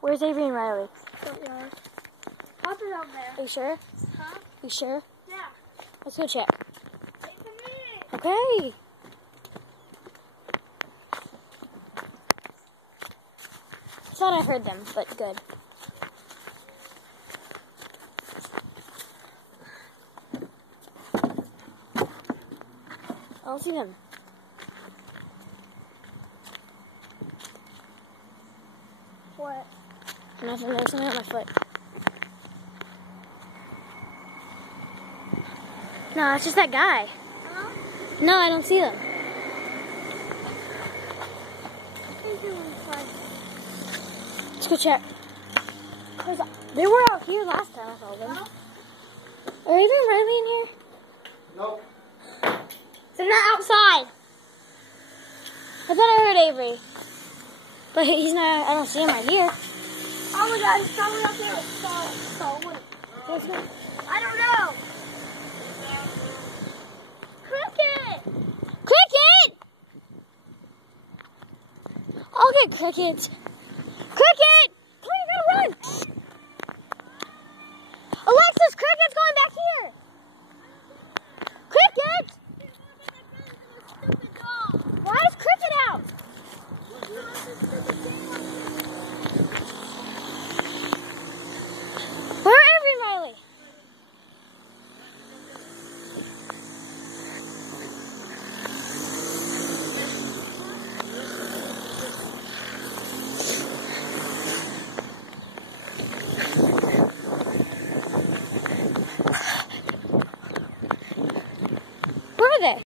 Where's Avery and Riley? Front yard. Papa's out there. Are you sure? Huh? You sure? Yeah. Let's go check. Take a minute. Okay. I thought I heard them, but good. I don't see them. What? Nothing. There's something on my foot. No, it's just that guy. Huh? No, I don't see them. Let's go check. 'Cause they were out here last time I saw them. Huh? Are even Riley in here? Nope. They're not outside. I thought I heard Avery. But he's not, I don't see him right here. Oh my God, he's probably up there. There's no, I don't know. Cricket! Cricket! I'll get Cricket. Cricket! Come on, you gotta run!